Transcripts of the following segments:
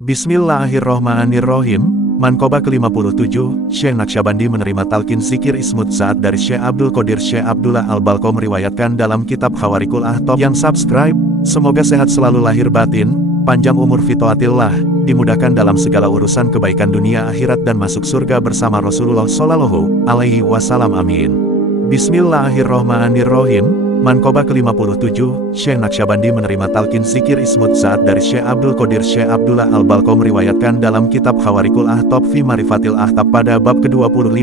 Bismillahirrohmanirrohim. Manqobah ke-57, Syekh Naqsyabandi menerima talqin zikir Ismut Sa'ad dari Syekh Abdul Qadir. Syekh Abdullah Al-Balqo meriwayatkan dalam kitab Khawarikul Ahtob yang subscribe. Semoga sehat selalu lahir batin, panjang umur fitoatillah, dimudahkan dalam segala urusan kebaikan dunia akhirat dan masuk surga bersama Rasulullah Shallallahu Alaihi Wasallam. Amin. Bismillahirrohmanirrohim. Manqobah ke-57, Syekh Naqsyabandi menerima talqin zikir Ismut Sa'ad dari Syekh Abdul Qadir. Syekh Abdullah Al-Balqo meriwayatkan dalam kitab Khawarikul Ahtob fi Marifatil Ahtab pada bab ke-25,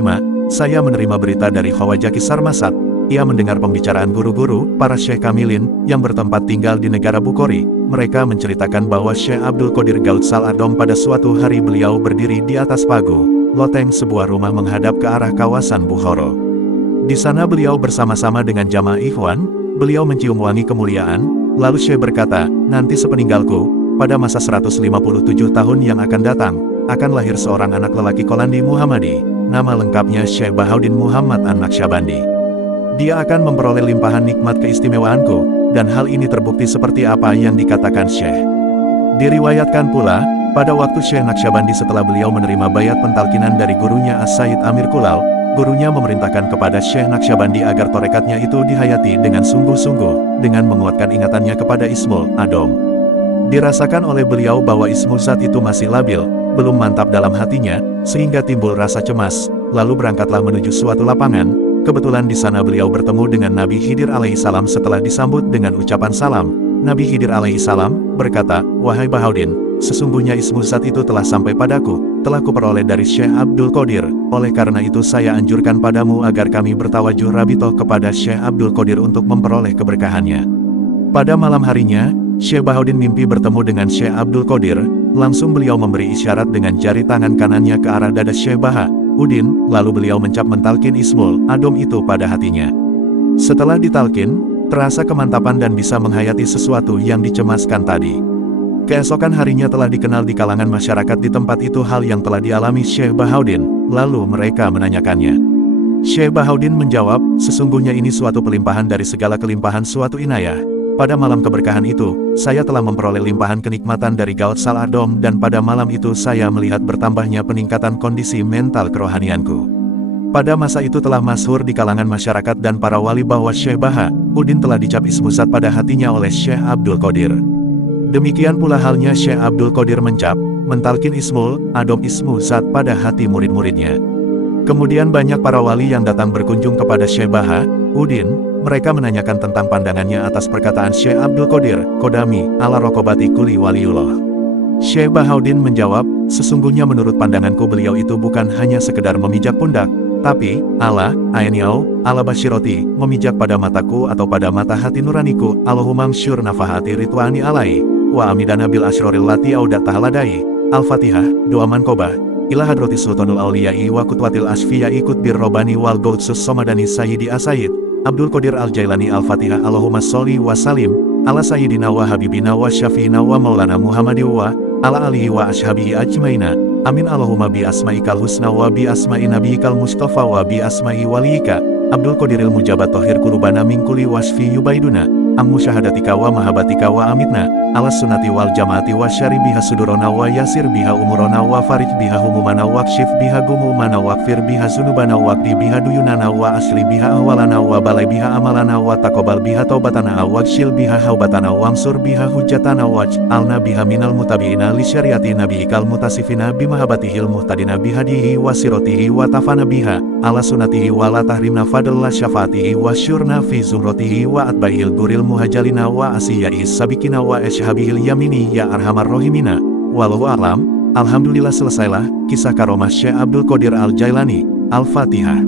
saya menerima berita dari Khawaja Kisar Masad. Ia mendengar pembicaraan guru-guru, para Syekh Kamilin, yang bertempat tinggal di negara Bukhari. Mereka menceritakan bahwa Syekh Abdul Qadir Gaud Sal-Adom pada suatu hari beliau berdiri di atas pagu loteng sebuah rumah menghadap ke arah kawasan Bukhara. Di sana beliau bersama-sama dengan jamaah ikhwan, beliau mencium wangi kemuliaan, lalu Syekh berkata, nanti sepeninggalku, pada masa 157 tahun yang akan datang, akan lahir seorang anak lelaki Kolandi Muhammadi, nama lengkapnya Syekh Bahauddin Muhammad An-Naqsyabandi. Dia akan memperoleh limpahan nikmat keistimewaanku, dan hal ini terbukti seperti apa yang dikatakan Syekh. Diriwayatkan pula, pada waktu Syekh Naqsyabandi setelah beliau menerima bayat pentalkinan dari gurunya As-Sayyid Amir Kulal, gurunya memerintahkan kepada Syekh Naqsyabandi agar torekatnya itu dihayati dengan sungguh-sungguh, dengan menguatkan ingatannya kepada Ismul Adom. Dirasakan oleh beliau bahwa Ismul Zat itu masih labil, belum mantap dalam hatinya, sehingga timbul rasa cemas, lalu berangkatlah menuju suatu lapangan. Kebetulan di sana beliau bertemu dengan Nabi Khidir alaihissalam. Setelah disambut dengan ucapan salam, Nabi Khidir alaihissalam berkata, wahai Bahauddin, sesungguhnya Ismul Zat itu telah sampai padaku, telah kuperoleh dari Syekh Abdul Qadir. Oleh karena itu saya anjurkan padamu agar kami bertawajuh rabitoh kepada Syekh Abdul Qadir untuk memperoleh keberkahannya. Pada malam harinya, Syekh Bahauddin mimpi bertemu dengan Syekh Abdul Qadir. Langsung beliau memberi isyarat dengan jari tangan kanannya ke arah dada Syekh Bahauddin, lalu beliau mencap mentalkin Ismul Adom itu pada hatinya. Setelah ditalkin, terasa kemantapan dan bisa menghayati sesuatu yang dicemaskan tadi. Keesokan harinya telah dikenal di kalangan masyarakat di tempat itu hal yang telah dialami Syekh Bahauddin, lalu mereka menanyakannya. Syekh Bahauddin menjawab, sesungguhnya ini suatu pelimpahan dari segala kelimpahan suatu inayah. Pada malam keberkahan itu, saya telah memperoleh limpahan kenikmatan dari Gaud Sal-Adom dan pada malam itu saya melihat bertambahnya peningkatan kondisi mental kerohanianku. Pada masa itu telah masyhur di kalangan masyarakat dan para wali bahwa Syekh Bahauddin telah dicap Ismul Zat pada hatinya oleh Syekh Abdul Qadir. Demikian pula halnya Syekh Abdul Qadir mencap, mentalkin Ismul Adom Ismul Zat pada hati murid-muridnya. Kemudian banyak para wali yang datang berkunjung kepada Syekh Bahauddin, mereka menanyakan tentang pandangannya atas perkataan Syekh Abdul Qadir, Kodami, ala rokobati kuli waliullah. Syekh Bahauddin menjawab, sesungguhnya menurut pandanganku beliau itu bukan hanya sekedar memijak pundak, tapi, ala basyiroti, memijak pada mataku atau pada mata hati nuraniku, Allahumma msyur nafahati ritwani alai. Wa amidana bil asyroril lati audat tahladai. Al-Fatihah, doa Manqobah, ila hadratis sultanul awliyai wa kutwatil asfiyai kutbir robani wal gaudsus somadani sayyidi asayyid Abdul Qadir al-Jailani. Al-Fatihah. Allahumma sholli wa salim ala sayyidina wa habibina wa syafiina wa maulana Muhammadi wa ala alihi wa ashabihi ajmaina. Amin. Allahumma bi asma'ikal husna wa bi asma'i nabiyikal mustafa wa bi asma'i waliyika Abdul Qadiril mujabat tohir kulubana min kulli wasfi yubaiduna am musyahadatika wa mahabatika wa amitna ala sunnati wal jamaati wa syari biha sudurona wa yasir biha umurona wa farij biha humumana wa kshif biha gumumana wa kfir biha zunubana wa qdi biha duyunana wa asli biha ahwalana wa balai biha amalana wa taqobal biha taubatana wa kshil biha haubatana wa amsur biha hujjatana wa alna biha minal mutabi'ina li syariati nabiyikal mutasifina bimahabatihil muhtadina bihadihi wa sirotihi wa tafana biha ala sunnatihi wa la tahrimna fadalla syafaatihi wa syurna fi zumrotihi wa atbahil guril muhajalina wa asiyai sabikina wa eshabihil yamini ya arhamar rohimina. Wallahu a'lam. Alhamdulillah. Selesailah kisah karomah Syekh Abdul Qadir al-Jailani. Al-Fatihah.